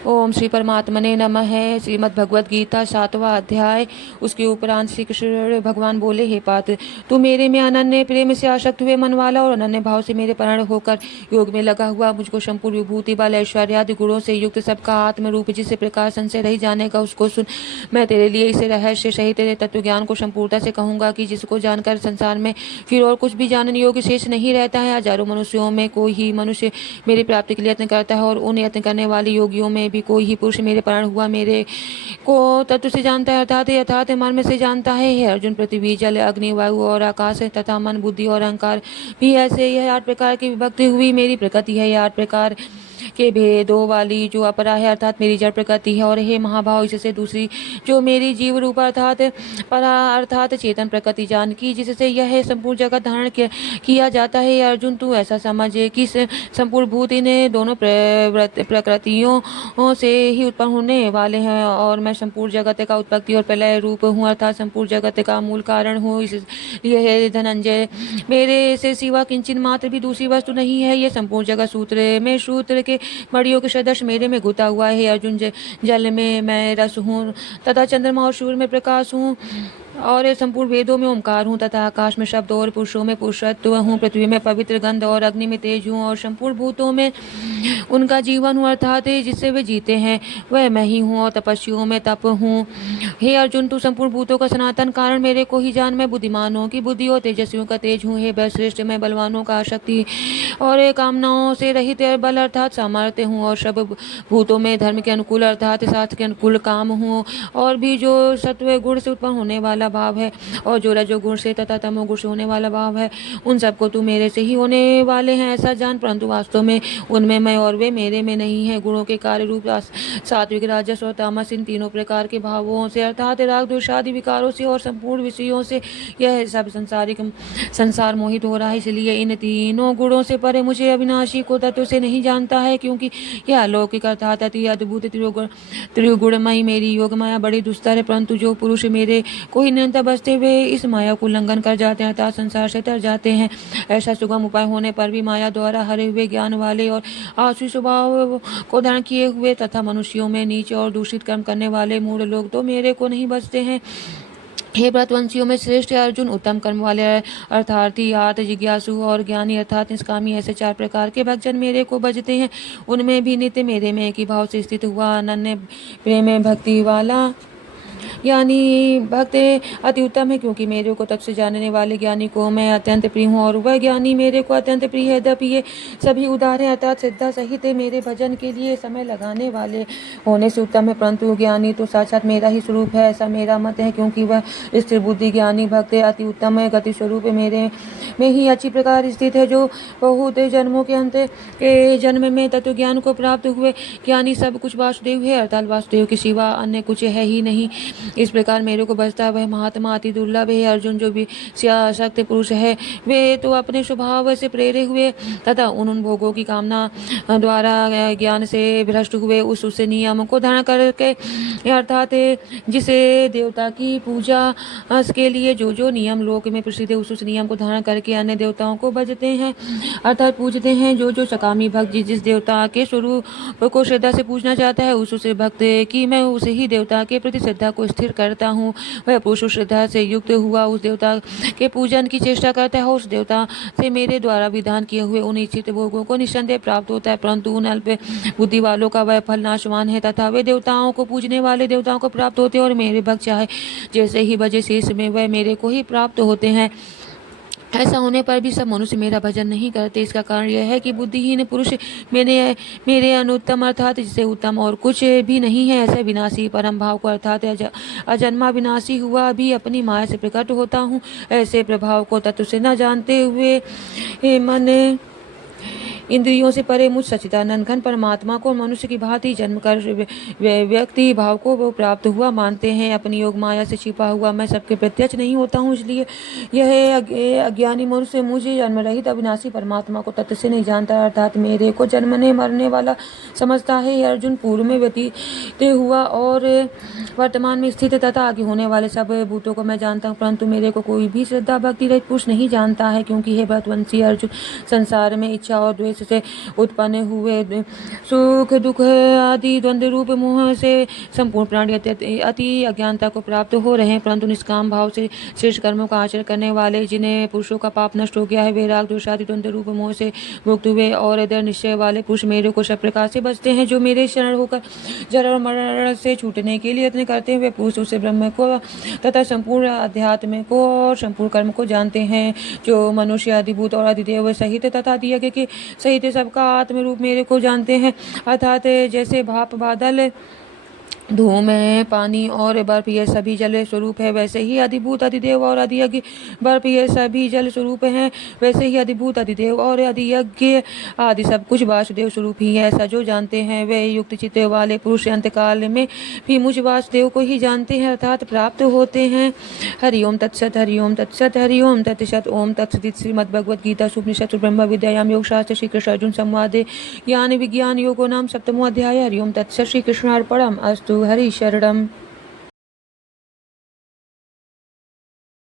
ओम श्री परमात्मने नमः। है श्रीमद् भगवद गीता 7वां अध्याय। उसके उपरांत श्री कृष्ण भगवान बोले, हे पार्थ, तू मेरे में अनन्य प्रेम से आसक्त हुए मन वाला और अनन्य भाव से मेरे परण होकर योग में लगा हुआ, मुझको संपूर्ण विभूति बल ऐश्वर्य आदि गुणों से युक्त सबका आत्म रूप जिस प्रकार संशय रही जानेगा उसको सुन। मैं तेरे लिए इसे रहस्य सहित तेरे तत्व ज्ञान को संपूर्णता से कहूंगा कि जिसको जानकर संसार में फिर और कुछ भी जानने योग्य शेष नहीं रहता है। हजारों मनुष्यों में कोई ही मनुष्य मेरी प्राप्ति के लिए यत्न करता है और उन यत्न करने वाले योगियों में भी कोई ही पुरुष मेरे प्राण हुआ मेरे को तत्व से जानता है, अर्थात यथार्थ मर्म से जानता है। हे अर्जुन, पृथ्वी जल अग्नि वायु और आकाश तथा मन बुद्धि और अहंकार भी ऐसे यह 8 प्रकार की विभक्ति हुई मेरी प्रकृति है। यह 8 प्रकार के भेदों वाली जो अपरा है अर्थात मेरी जड़ प्रकृति है। और हे महाभाव, इससे दूसरी जो मेरी जीव रूप अर्थात परा अर्थात चेतन प्रकृति जान की जिससे यह संपूर्ण जगत धारण किया जाता है। अर्जुन, तू ऐसा समझे कि संपूर्ण भूत इन दोनों प्रकृतियों से ही उत्पन्न होने वाले हैं और मैं संपूर्ण जगत का उत्पत्ति और प्रलय रूप हूँ अर्थात संपूर्ण जगत का मूल कारण हूँ। इसलिए हे धनंजय, मेरे से सिवा किंचन मात्र भी दूसरी वस्तु नहीं है। ये संपूर्ण जगत सूत्र में सूत्र के मड़ियों के सदृश मेरे में घुता हुआ है। अर्जुन, जल में मैं रस हूँ तथा चंद्रमा और सूर्य में प्रकाश हूँ और संपूर्ण वेदों में ओंकार हूँ तथा आकाश में शब्द और पुरुषों में पुरुषत्व हूँ। पृथ्वी में पवित्र गंध और अग्नि में तेज हूँ और संपूर्ण भूतों में उनका जीवन हूँ अर्थात जिससे वे जीते हैं वह मैं ही हूँ और तपस्वियों में तप हूँ। हे अर्जुन, तू संपूर्ण भूतों का सनातन कारण मेरे को ही जान। मैं बुद्धिमानों की बुद्धि और तेजस्वियों का तेज हूँ। हे श्रेष्ठ, मैं बलवानों का शक्ति और कामनाओं से रहित बल अर्थात सामर्थ्य हूँ और सब भूतों में धर्म के अनुकूल अर्थात शास्त्र के अनुकूल काम हूँ। और भी जो सत्व गुण से उत्पन्न होने वाला भाव है और जो रजोगुण से तथा तमोगुण से होने वाला भाव है उन सबको तू मेरे से ही होने वाले हैं ऐसा जान। परंतु वास्तव में उनमें मैं और वे मेरे में नहीं है। गुणों के कार्य रूप सात्विक राजस और तामस इन तीनों प्रकार के भावों से अर्थात राग द्वेष आदि विकारों से और संपूर्ण विषयों से यह सब संसार मोहित हो रहा है। इसलिए इन तीनों गुणों से परे मुझे अविनाशी को तत्व से नहीं जानता है क्योंकि यह अलौकिक अर्थात अति अद्भुत त्रिगुणमयी मेरी योग माया बड़ी दुस्तर है। परंतु जो पुरुष मेरे को ही निरंतर बसते हुए इस माया को उल्लंघन कर जाते हैं अर्थात संसार से तर जाते हैं, ऐसा सुगम उपाय होने पर भी माया द्वारा हरे हुए ज्ञान वाले और आसुरी स्वभाव को धारण किए हुए तथा मनुष्यों में नीच और दूषित कर्म करने वाले मूढ़ लोग तो मेरे को नहीं बचते हैं। हे व्रतवंशियों में श्रेष्ठ अर्जुन, उत्तम कर्म वाले अर्थार्थी आर्त जिज्ञासु और ज्ञानी अर्थात निष्कामी ऐसे 4 प्रकार के भक्तजन मेरे को भजते हैं। उनमें भी नित्य मेरे में एक ही भाव से स्थित हुआ अनन्य प्रेम भक्ति वाला ज्ञानी भक्त अति उत्तम है क्योंकि मेरे को तब से जानने वाले ज्ञानी को मैं अत्यंत प्रिय हूँ और वह ज्ञानी मेरे को अत्यंत प्रिय है। यद्यपि ये सभी उदार हैं अर्थात श्रद्धा सहित मेरे भजन के लिए समय लगाने वाले होने से उत्तम है, परंतु ज्ञानी तो साक्षात मेरा ही स्वरूप है ऐसा मेरा मत है क्योंकि वह स्थिर बुद्धि ज्ञानी भक्त अति उत्तम है गति स्वरूप मेरे में ही अच्छी प्रकार स्थित है। जो बहुत जन्मों के अंत के जन्म में तत्व ज्ञान को प्राप्त हुए ज्ञानी सब कुछ वासुदेव है अर्थात वासुदेव के सिवा अन्य कुछ है ही नहीं। इस प्रकार मेरे को बचता वह महात्मा अति दुर्लभ है। अर्जुन, जो भी सशक्त पुरुष है वे तो अपने स्वभाव से प्रेरे हुए तथा उन भोगों की कामना द्वारा ज्ञान से भ्रष्ट हुए उस नियम को धारण करके अर्थात जिसे देवता की पूजा के लिए जो नियम लोक में प्रसिद्ध है उस नियम को धारण करके अन्य देवताओं को भजते हैं अर्थात पूजते हैं। जो सकामी भक्त जिस देवता के स्वरूप को श्रद्धा से पूजना चाहता है उस भक्त की मैं उसे ही देवता के प्रति श्रद्धा को स्थिर करता हूँ। वह पुरुष श्रद्धा से युक्त हुआ उस देवता के पूजन की चेष्टा करता है, उस देवता से मेरे द्वारा विधान किए हुए उन इच्छित भोगों को निस्संदेह प्राप्त होता है, परंतु उन अल्प बुद्धि वालों का वह फल नाशवान है तथा वे देवताओं को पूजने वाले देवताओं को प्राप्त होते हैं और मेरे भक्त चाहे जैसे ही भजे शेष में वह मेरे को ही प्राप्त होते हैं। ऐसा होने पर भी सब मनुष्य मेरा भजन नहीं करते। इसका कारण यह है कि बुद्धिहीन पुरुष मेरे अनुत्तम अर्थात जिससे उत्तम और कुछ भी नहीं है ऐसे विनाशी परम भाव को अर्थात अजन्मा विनाशी हुआ भी अपनी माया से प्रकट होता हूँ ऐसे प्रभाव को तत्व से न जानते हुए मन इंद्रियों से परे मुझ सच्चिदानंद घन परमात्मा को मनुष्य की भांति जन्म कर व्यक्ति भाव को वो प्राप्त हुआ मानते हैं। अपनी योग माया से छिपा हुआ मैं सबके प्रत्यक्ष नहीं होता हूँ, इसलिए यह अज्ञानी मनुष्य मुझे जन्म रहित अविनाशी परमात्मा को तत्व से नहीं जानता अर्थात मेरे को जन्मने मरने वाला समझता है। अर्जुन, पूर्व में व्यतीत हुआ और वर्तमान में स्थित तथा आगे होने वाले सब भूतों को मैं जानता हूँ, परंतु मेरे को कोई भी श्रद्धा भक्ति रहित पुरुष नहीं जानता है क्योंकि हे व्रतवंशी अर्जुन, संसार में इच्छा और द्वेष रस से उत्पन्न हुए सुख दुख आदि द्वंद्व रूप मोह से संपूर्ण प्राणी अति अज्ञानता को प्राप्त हो रहे हैं, परंतु निष्काम भाव से श्रेष्ठ कर्मों का आचरण करने वाले जिन्हें पुरुषों का पाप नष्ट हो गया है, वे राग दोष आदि द्वंद्व रूप मोह से मुक्त हुए और दृढ़ निश्चय वाले पुरुष मेरे को सब प्रकार से बचते हैं। जो मेरे शरण होकर जड़ और मरण से छूटने के लिए यत्न करते हैं, वे पुरुष उस ब्रह्म को तथा संपूर्ण अध्यात्म को और संपूर्ण कर्म को जानते हैं। जो मनुष्य अधिभूत और अधिदेव सहित तथा यज्ञ के सहित सबका आत्म रूप मेरे को जानते हैं, अर्थात जैसे भाप बादल धूम पानी और बर्फ ये सभी जल स्वरूप है, वैसे ही अधिभूत अधिदेव और अधियज्ञ बर्फ ये सभी जल स्वरूप हैं। वैसे ही अधिभूत अधिदेव और अधियज्ञ आदि सब कुछ वासुदेव स्वरूप ही है। ऐसा जो जानते हैं वे युक्त चित्त वाले पुरुष अंतकाल में भी मुझ वासुदेव को ही जानते हैं, अर्थात प्राप्त होते हैं। हरिओम तत्सत हरिओम तत्सत हरिओम तत्सत। ओम तत्सदित। श्रीमद्भगवद्गीता उपनिषद ब्रह्म विद्यायाम योग शास्त्र श्री कृष्ण अर्जुन संवादे ज्ञान विज्ञान योगो नाम सप्तमो अध्याय। हरिओम तत्सत। श्री कृष्णार्पणम अस्तु। हरि शरणम।